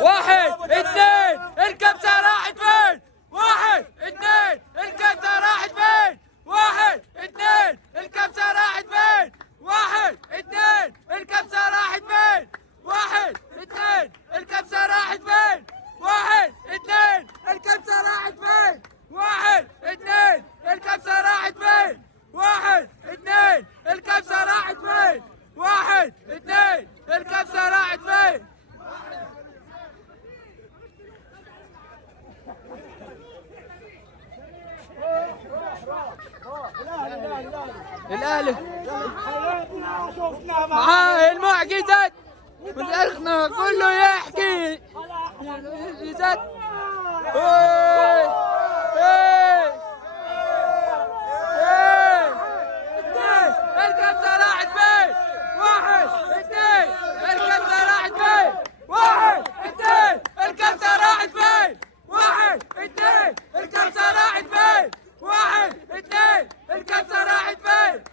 واحد اثنين الكبسة راحت فين؟ واحد اثنين الكبسة راحت فين؟ واحد اثنين الكبسة راحت فين؟ واحد اثنين الكبسة راحت فين؟ واحد اثنين الكبسة راحت فين؟ واحد اثنين الكبسة راحت فين؟ واحد اثنين الكبسة راحت فين؟ واحد اثنين الكبسة راحت فين؟ واحد اثنين الكبسة راحت فين؟ الاهلي معاه المعجزات والارخنا كله يحكي معجزات. الكبسة راحت فين؟ واحد اثنين الكبسة راحت فين؟ واحد اثنين الكبسة راحت فين؟ واحد اثنين الكبسة راحت فين؟ واحد اثنين الكبسة راحت فين؟